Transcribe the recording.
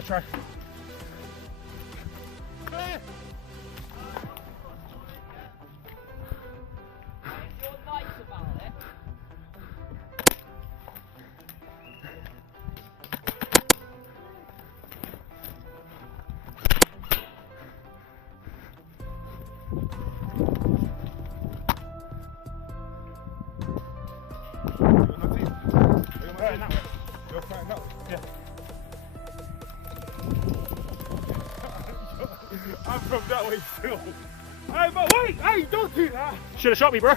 I try. I'm from that way still. Hey, but wait! Hey, don't do that! Should have shot me, bro.